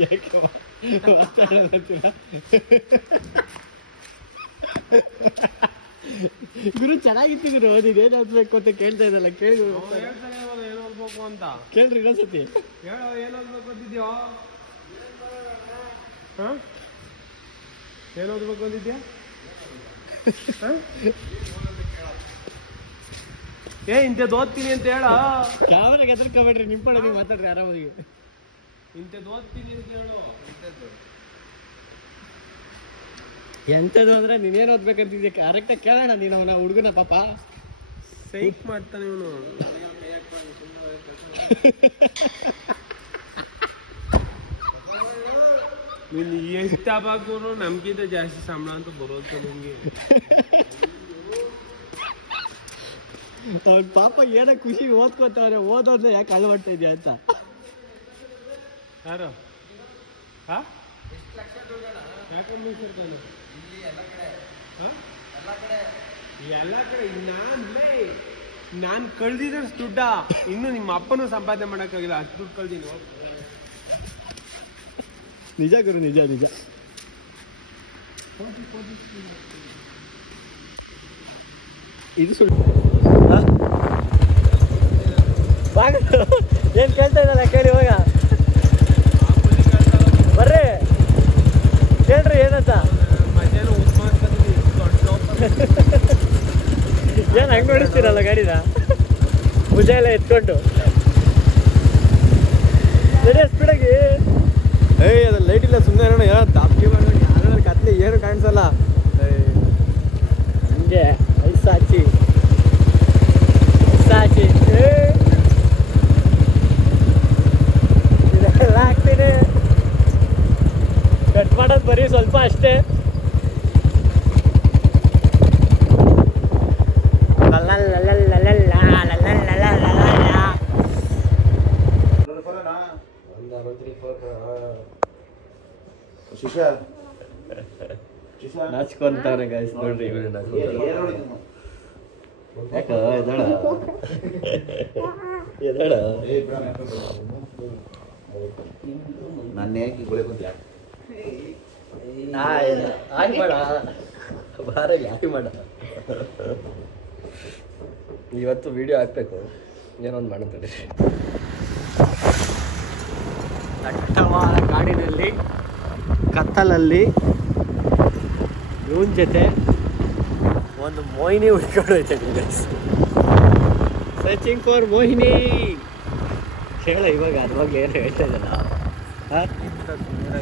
ಯಾಕೆ ಮಾತಾಡೋದಂತೀರ ಗುರು ಚೆನ್ನಾಗಿತ್ತು ಗುರು ನೀನೇನು ಓದ್ಬೇಕು ಅಂತ ಕೇಳ್ತಾ ಇದ್ದಲ್ಲ ಕೇಳಿ ಏನು ಓದ್ಬೇಕು ಅಂತ ಕೇಳ್ರಿ ಇನ್ನೊಂದ್ಸತಿ ಹೇಳೋ ಏನು ಓದ್ಬೇಕು ಅಂತಿದ್ಯೋ ಹಾಂ ಏನು ಓದ್ಬೇಕು ಅಂತಿದ್ಯಾ ಏ ಇಂಥದ್ದು ಓದ್ತೀನಿ ಅಂತ ಹೇಳ ಕ್ಯಾಮ್ರಾಗೆ ಹೆದರ್ಕೊಬೇಡ್ರಿ ನಿಮ್ಮ ಪಡೆ ನೀವು ಮಾತಾಡ್ರಿ ಆರಾಮಾಗಿ ಇಂಥದ್ದು ಓದ್ತೀನಿ ಅಂತ ಹೇಳು ಎಂಥದ್ದು ಅಂದ್ರೆ ನೀನೇನು ಓದ್ಬೇಕಂತಿದ್ದೆ ಕರೆಕ್ಟಾಗಿ ಕೇಳೋಣ ನೀನು ಅವನ ಹುಡುಗನ ಪಾಪ ಸೈಕ್ ಮಾಡ್ತಾನೆ ಇವನು ನೀನು ಎಷ್ಟು ಹಾಕೋರು ನಮ್ಗಿಂತ ಜಾಸ್ತಿ ಸಂಬಳ ಅಂತ ಬರೋದು ನಿಮಗೆ ಅವ್ನ ಪಾಪ ಏನೋ ಖುಷಿ ಓದ್ಕೊತವ್ರೆ ಓದೋದ್ನ ಯಾಕೆ ಹಾಳು ಮಾಡ್ತಾ ಇದೆಯಾ ಅಂತ ಯಾರು ಹಾಂ ಯಾಕೆ ಮುಗಿಸಿರ್ತಾನೆ ಎಲ್ಲ ಕಡೆ ನಾನು ಕಳ್ದಿದ್ರೆ ದುಡ್ಡ ಇನ್ನು ನಿಮ್ಮ ಅಪ್ಪನೂ ಸಂಪಾದನೆ ಮಾಡೋಕ್ಕಾಗಿಲ್ಲ ಅಷ್ಟು ದುಡ್ಡು ಕಳ್ದೀನಿ ನಿಜ ಗುರು ನಿಜ ನಿಜ ಇದು ಸುಳ್ಳು ಏನು ಕೇಳ್ತಾ ಇದ್ದಲ್ಲ ಕೇಳಿ ಇವಾಗ ಬರ್ರಿ ಕೇಳ್ರಿ ಏನಂತ ಮಧ್ಯಾಹ್ನ ಏನು ಹಂಗೆ ನೋಡಿಸ್ತೀರಲ್ಲ ಗಾಡಿನ ಭುಜ ಎಲ್ಲ ಎತ್ಕೊಂಡು ನಡಿ ಸ್ಪೀಡಾಗಿ ಏಯ್ ಅದು ಲೈಟ್ ಇಲ್ಲ ಸುಮ್ಮನೆ ಇರೋಣ ಯಾರು ದಾಪ್ಕಿ ಮಾಡೋಣ ಯಾರು ಕತ್ಲಿ ಏನು ಕಾಣಿಸಲ್ಲ ಹಂಗೆ ಐಸಾಚಿ ಇದೆಲ್ಲ ಹಾಕ್ತೀನಿ ಕಟ್ ಮಾಡೋದು ಬರೀ ಸ್ವಲ್ಪ ಅಷ್ಟೇ ನಾಚ್ಕೊಂತಾರೆ ಗೈಸ್ ನೋಡ್ರಿ ಯಾಕ ಎದಳ ನನ್ನ ಯಾಕೆ ಗುಳೆ ಬಂದಿಲ್ಲ ಆಗಿ ಮಾಡ ಬಾರ ಯಾಕೆ ಮಾಡ ಇವತ್ತು ವಿಡಿಯೋ ಹಾಕ್ಬೇಕು ಏನೊಂದು ಮಾಡುತ್ತದೆ ದಟ್ಟವಾದ ಕಾಡಿನಲ್ಲಿ ಕತ್ತಲಲ್ಲಿ ಇವನ ಜೊತೆ ಒಂದು ಮೋಹಿನಿ ಹುಡ್ಕೊಂಡು ಹೋಯ್ತಾ ಸರ್ಚಿಂಗ್ ಫಾರ್ ಮೋಹಿನಿ ಹೇಳ ಇವಾಗ ಅದ್ವಾಗ ಏನು ಹೇಳ್ತಾ ಇದ್ದಲ್ಲ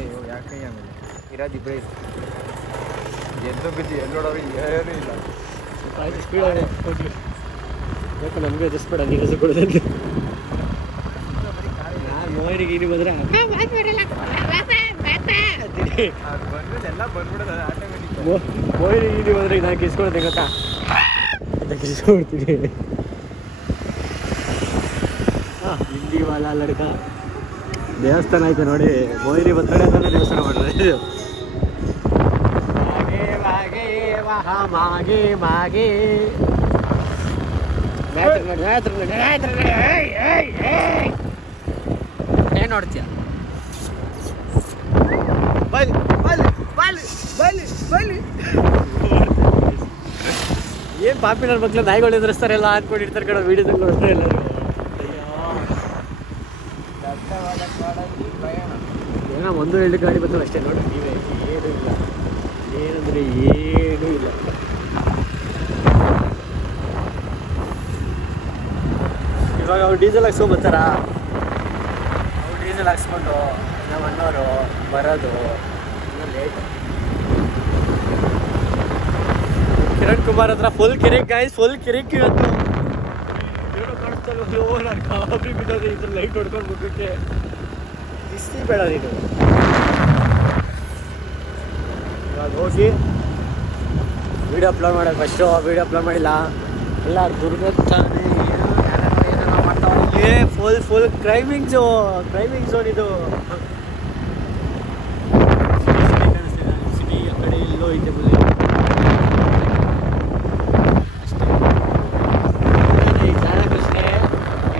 ಇವಾಗ ಯಾಕೆ ಆಮೇಲೆ ಇರೋದು ಇಬ್ಬರೇ ಇದೆ ಎದ್ದು ಬಿದ್ದು ಎಲ್ಲಿ ನೋಡೋರು ಏನೂ ಇಲ್ಲ ಆಯ್ತು ಸ್ಪೀಡ್ ಹೋಗಿ ಯಾಕೆ ನಮಗೆ ಎದುರಿಸ್ಬೇಡ ನೀರು ಕೊಡೋದಕ್ಕೆ ನಾನು ಮೋಹಿನಿಗೆ ಇಲ್ಲಿ ಬಂದರೆ ಎಲ್ಲ ಬಂದ್ಬಿಡೋದು ಆಟೋಮೆಟಿಕ್ ಮೋಹಿನಿಗೆ ಇಲ್ಲಿ ಬಂದರೆ ನಾನು ಕಿಸ್ಕೊಳ್ತೀನಿ ಗೊತ್ತಾ ಅಂತ ಕಿಸ್ಕೊಡ್ತೀನಿ ಹಿಂದಿ ವಾಲ ಲಡ್ಕ ದೇವಸ್ಥಾನ ಐತೆ ನೋಡಿ ಮೋಹಿನಿ ಬಂದ್ರೆ ಅದನ್ನು ದೇವಸ್ಥಾನ ಮಾಡಿದ್ರೆ ಇದು ಮಾಗೆ ಮಾಗೆ ಮಾಗೆ ಏನು ನೋಡ್ತೀಯ ಬಲಿ ಬಲಿ ಬಲಿ ಬಲಿ ಬಲಿ ಏನು ಪಾಪಿ ನನ್ನ ಮಕ್ಳು ನಾಯಿಗಳು ಎದುರಿಸ್ತಾರೆಲ್ಲ ಅಂದ್ಕೊಂಡಿರ್ತಾರೆ ಕಡೆ ವೀಡಿಯೋದಲ್ಲಿ ನೋಡ್ತಾರೆ ಎಲ್ಲರೂ ಏನೋ ಒಂದು ಎರಡು ಗಾಡಿ ಬಂದವು ಅಷ್ಟೇ ನೋಡಿ ನೀವೇ ಏನೂ ಇಲ್ಲ ಏನಂದರೆ ಏನೂ ಇಲ್ಲ ಇವಾಗ ಅವ್ರು ಡೀಸೆಲ್ ಹಾಕ್ಸ್ಕೊಂಡು ಬರ್ತಾರಾ ಅವ್ರು ಡೀಸೆಲ್ ಹಾಕ್ಸ್ಕೊಂಡು ನಮ್ಮ ಅಣ್ಣವರು ಬರೋದು ಲೇಟ್ ಕಿರಣ್ ಕುಮಾರ್ ಹತ್ರ ಫುಲ್ ಕಿರಿಕ್ ಗಾಯ್ಸ್ ಫುಲ್ ಕಿರಿಕ್ ಇವತ್ತು ಏನೋ ಕಾಣಿಸ್ತಲ್ವೋ ನಾನು ಕಾಫಿ ಬಿದ್ದೋದು ಇದ್ರ ಲೈಟ್ ಹೊಡ್ಕೊಂಡು ಮುಖಕ್ಕೆ ಬಿಸಿ ಬೇಡ ನೀನು ಇವಾಗ ಹೋಗಿ ವೀಡಿಯೋ ಅಪ್ಲೋಡ್ ಮಾಡೋದು ಫಸ್ಟು ವೀಡಿಯೋ ಅಪ್ಲೋಡ್ ಮಾಡಿಲ್ಲ ಎಲ್ಲ ದುರ್ಗತ್ತಾನೆ ಏನೇನೋ ಮಾಡ್ತಾವೆ ಫುಲ್ ಕ್ರೈಮಿಂಗ್ ಝೋನ್ ಇದು ಸಿಟಿ ಆ ಕಡೆ ಎಲ್ಲೋ ಐತೆ ಬುಲ್ಲಿ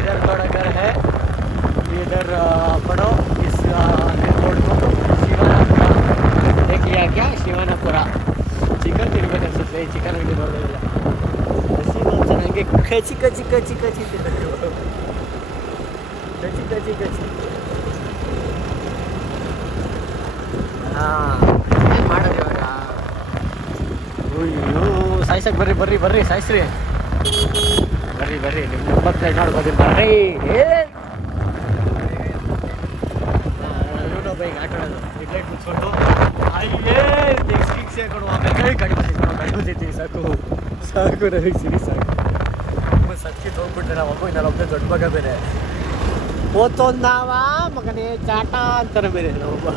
इधर थोड़ा घर है इधर ಕಚ್ಚಿ ಕಚ್ಚಿ ಕಚ್ಚಿ ಕಚ್ಚಿ ತಿನ್ನೋದು ಕಚ್ಚಿ ಕಚ್ಚಿ ಕಚ್ಚಿ ಏನು ಮಾಡೋದು ಇವಾಗ ಅಯ್ಯೋ ಸಾಯ್ಸಕ್ಕೆ ಬರ್ರಿ ಬರ್ರಿ ಬರ್ರಿ ಸಾಯ್ಸ್ರಿ ಬರ್ರಿ ಬರ್ರಿ ನಿಮ್ಮ ನಂಬರ್ ಪ್ಲೇಟ್ ನೋಡ್ಬೋದು ಬರ್ರಿ ಇವನೊಬ್ಬ ಈಗ ಆಟ ಆಡೋದು ಲೈಟ್ ಮುಚ್ಕೊಂಡು ಅಯ್ಯೇ ನೆಕ್ಸ್ಟ್ ಕೊಡುವ ಆಮೇಲೆ ಕಡಿಮೆ ಸಾಕು ಸಾಕು ನನಗೆ ಸಿರಿ ಸಾಕು ಸಚ್ಚಿಟ್ಟು ಹೋಗ್ಬಿಟ್ರೆ ನಾವು ಅಮ್ಮ ನಾನೊಬ್ಬನೇ ದೊಡ್ಡ ಮಗ ಬೇರೆ ಓದ್ತೋದ್ ನಾವ ಮಗನೇ ಚಾಟ ಅಂತಾರೆ ಬೇರೆ ನಾವೊಬ್ಬ